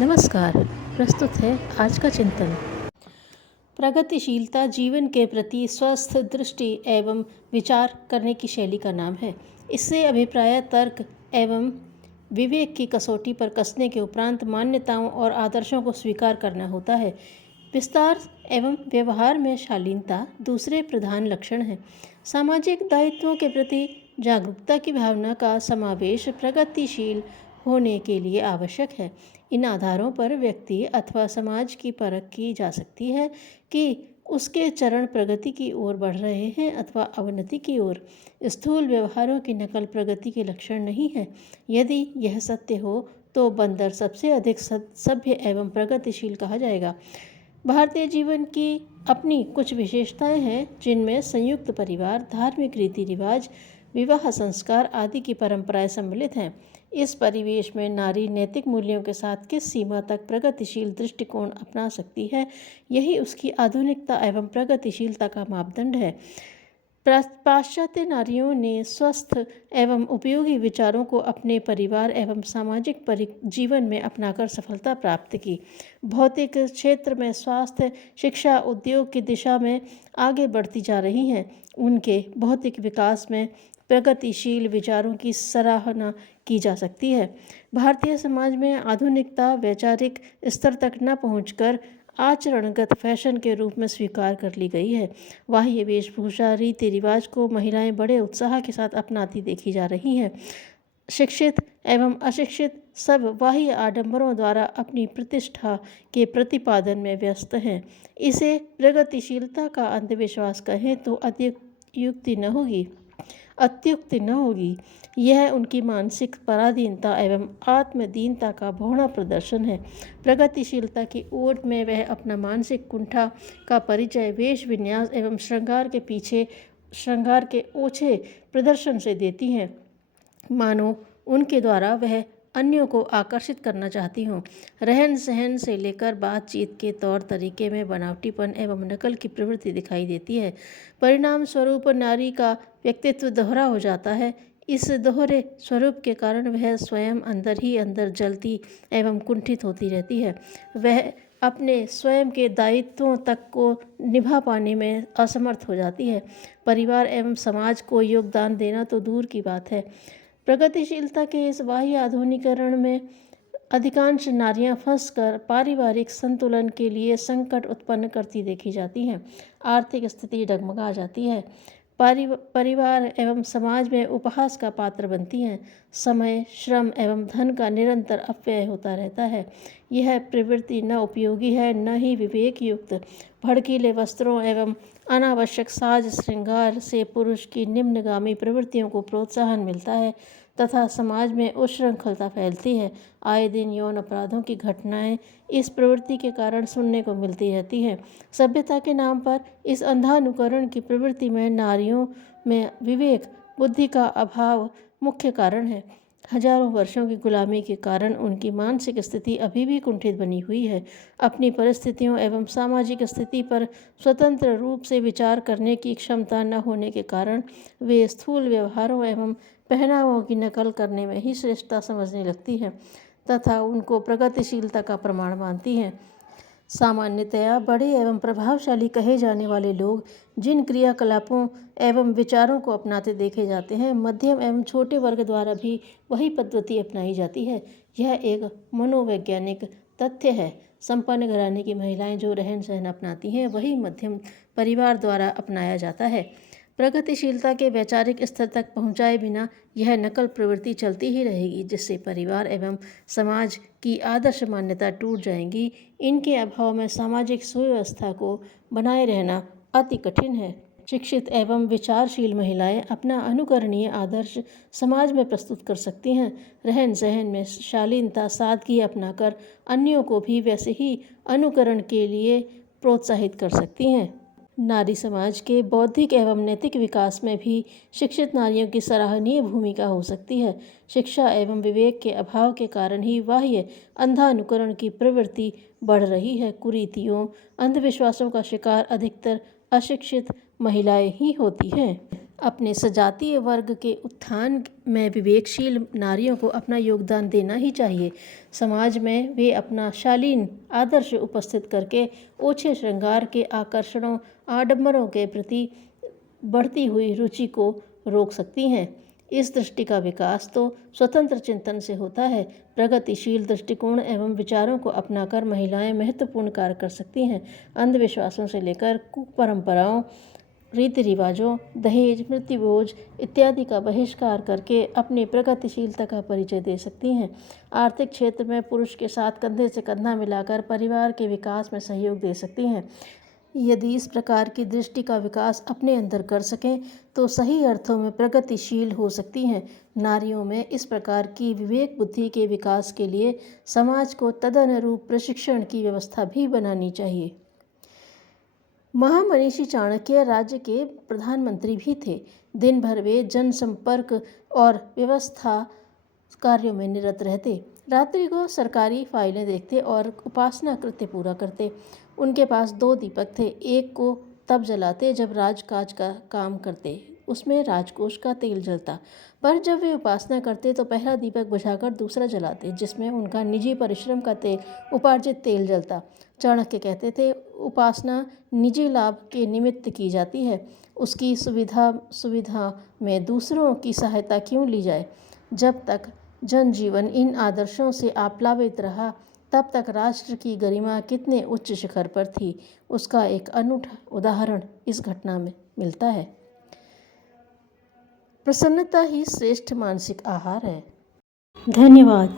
नमस्कार। प्रस्तुत है आज का चिंतन। प्रगतिशीलता जीवन के प्रति स्वस्थ दृष्टि एवं विचार करने की शैली का नाम है। इससे अभिप्राय तर्क एवं विवेक की कसौटी पर कसने के उपरांत मान्यताओं और आदर्शों को स्वीकार करना होता है। विस्तार एवं व्यवहार में शालीनता दूसरे प्रधान लक्षण हैं। सामाजिक दायित्वों के प्रति जागरूकता की भावना का समावेश प्रगतिशील होने के लिए आवश्यक है। इन आधारों पर व्यक्ति अथवा समाज की परख की जा सकती है कि उसके चरण प्रगति की ओर बढ़ रहे हैं अथवा अवनति की ओर। स्थूल व्यवहारों की नकल प्रगति के लक्षण नहीं है। यदि यह सत्य हो तो बंदर सबसे अधिक सभ्य एवं प्रगतिशील कहा जाएगा। भारतीय जीवन की अपनी कुछ विशेषताएं हैं, जिनमें संयुक्त परिवार, धार्मिक रीति रिवाज, विवाह संस्कार आदि की परंपराएं सम्मिलित हैं। इस परिवेश में नारी नैतिक मूल्यों के साथ किस सीमा तक प्रगतिशील दृष्टिकोण अपना सकती है, यही उसकी आधुनिकता एवं प्रगतिशीलता का मापदंड है। पाश्चात्य नारियों ने स्वस्थ एवं उपयोगी विचारों को अपने परिवार एवं सामाजिक जीवन में अपनाकर सफलता प्राप्त की। भौतिक क्षेत्र में स्वास्थ्य, शिक्षा, उद्योग की दिशा में आगे बढ़ती जा रही हैं। उनके भौतिक विकास में प्रगतिशील विचारों की सराहना की जा सकती है। भारतीय समाज में आधुनिकता वैचारिक स्तर तक न पहुंचकर आचरणगत फैशन के रूप में स्वीकार कर ली गई है। बाह्य वेशभूषा, रीति रिवाज को महिलाएं बड़े उत्साह के साथ अपनाती देखी जा रही हैं। शिक्षित एवं अशिक्षित सब बाह्य आडंबरों द्वारा अपनी प्रतिष्ठा के प्रतिपादन में व्यस्त हैं। इसे प्रगतिशीलता का अंधविश्वास कहें तो अत्युक्ति न होगी। यह उनकी मानसिक पराधीनता एवं आत्मदीनता का बहुना प्रदर्शन है। प्रगतिशीलता की ओट में वह अपना मानसिक कुंठा का परिचय वेश विन्यास एवं श्रृंगार के ओछे प्रदर्शन से देती हैं, मानो उनके द्वारा वह अन्यों को आकर्षित करना चाहती हूँ। रहन सहन से लेकर बातचीत के तौर तरीके में बनावटीपन एवं नकल की प्रवृत्ति दिखाई देती है। परिणाम स्वरूप नारी का व्यक्तित्व दोहरा हो जाता है। इस दोहरे स्वरूप के कारण वह स्वयं अंदर ही अंदर जलती एवं कुंठित होती रहती है। वह अपने स्वयं के दायित्वों तक को निभा पाने में असमर्थ हो जाती है। परिवार एवं समाज को योगदान देना तो दूर की बात है। प्रगतिशीलता के इस बाह्य आधुनिकीकरण में अधिकांश नारियां फंसकर पारिवारिक संतुलन के लिए संकट उत्पन्न करती देखी जाती हैं। आर्थिक स्थिति डगमगा जाती है। परिवार एवं समाज में उपहास का पात्र बनती हैं। समय, श्रम एवं धन का निरंतर अपव्यय होता रहता है। यह प्रवृत्ति न उपयोगी है, न ही विवेक युक्त। भड़कीले वस्त्रों एवं अनावश्यक साज श्रृंगार से पुरुष की निम्नगामी प्रवृत्तियों को प्रोत्साहन मिलता है तथा समाज में उच्छृंखलता फैलती है। आए दिन यौन अपराधों की घटनाएं इस प्रवृत्ति के कारण सुनने को मिलती रहती हैं। सभ्यता के नाम पर इस अंधानुकरण की प्रवृत्ति में नारियों में विवेक बुद्धि का अभाव मुख्य कारण है। हजारों वर्षों की गुलामी के कारण उनकी मानसिक स्थिति अभी भी कुंठित बनी हुई है। अपनी परिस्थितियों एवं सामाजिक स्थिति पर स्वतंत्र रूप से विचार करने की क्षमता न होने के कारण वे स्थूल व्यवहारों एवं पहनावों की नकल करने में ही श्रेष्ठता समझने लगती हैं तथा उनको प्रगतिशीलता का प्रमाण मानती हैं। सामान्यतया बड़े एवं प्रभावशाली कहे जाने वाले लोग जिन क्रियाकलापों एवं विचारों को अपनाते देखे जाते हैं, मध्यम एवं छोटे वर्ग द्वारा भी वही पद्धति अपनाई जाती है। यह एक मनोवैज्ञानिक तथ्य है। संपन्न घराने की महिलाएं जो रहन सहन अपनाती हैं, वही मध्यम परिवार द्वारा अपनाया जाता है। प्रगतिशीलता के वैचारिक स्तर तक पहुंचाए बिना यह नकल प्रवृत्ति चलती ही रहेगी, जिससे परिवार एवं समाज की आदर्श मान्यता टूट जाएंगी। इनके अभाव में सामाजिक सुव्यवस्था को बनाए रहना अति कठिन है। शिक्षित एवं विचारशील महिलाएं अपना अनुकरणीय आदर्श समाज में प्रस्तुत कर सकती हैं। रहन सहन में शालीनता, सादगी अपनाकर अन्यों को भी वैसे ही अनुकरण के लिए प्रोत्साहित कर सकती हैं। नारी समाज के बौद्धिक एवं नैतिक विकास में भी शिक्षित नारियों की सराहनीय भूमिका हो सकती है। शिक्षा एवं विवेक के अभाव के कारण ही बाह्य अंधानुकरण की प्रवृत्ति बढ़ रही है। कुरीतियों, अंधविश्वासों का शिकार अधिकतर अशिक्षित महिलाएं ही होती हैं। अपने सजातीय वर्ग के उत्थान में विवेकशील नारियों को अपना योगदान देना ही चाहिए। समाज में वे अपना शालीन आदर्श उपस्थित करके ओछे श्रृंगार के आकर्षणों आडंबरों के प्रति बढ़ती हुई रुचि को रोक सकती हैं। इस दृष्टि का विकास तो स्वतंत्र चिंतन से होता है। प्रगतिशील दृष्टिकोण एवं विचारों को अपनाकर महिलाएं महत्वपूर्ण कार्य कर सकती हैं। अंधविश्वासों से लेकर कुपरंपराओं, रीति रिवाजों, दहेज, मृत्युभोज इत्यादि का बहिष्कार करके अपनी प्रगतिशीलता का परिचय दे सकती हैं। आर्थिक क्षेत्र में पुरुष के साथ कंधे से कंधा मिलाकर परिवार के विकास में सहयोग दे सकती हैं। यदि इस प्रकार की दृष्टि का विकास अपने अंदर कर सकें तो सही अर्थों में प्रगतिशील हो सकती हैं। नारियों में इस प्रकार की विवेक बुद्धि के विकास के लिए समाज को तदनुरूप प्रशिक्षण की व्यवस्था भी बनानी चाहिए। महामनीषी चाणक्य राज्य के प्रधानमंत्री भी थे। दिन भर वे जनसंपर्क और व्यवस्था कार्यों में निरत रहते। रात्रि को सरकारी फाइलें देखते और उपासना कृत्य पूरा करते। उनके पास 2 दीपक थे। एक को तब जलाते जब राजकाज का काम करते, उसमें राजकोष का तेल जलता, पर जब वे उपासना करते तो पहला दीपक बुझाकर दूसरा जलाते, जिसमें उनका निजी परिश्रम का तेल, उपार्जित तेल जलता। चाणक्य कहते थे, उपासना निजी लाभ के निमित्त की जाती है, उसकी सुविधा में दूसरों की सहायता क्यों ली जाए। जब तक जनजीवन इन आदर्शों से आप्लावित रहा तब तक राष्ट्र की गरिमा कितने उच्च शिखर पर थी, उसका एक अनूठा उदाहरण इस घटना में मिलता है। प्रसन्नता ही श्रेष्ठ मानसिक आहार है। धन्यवाद।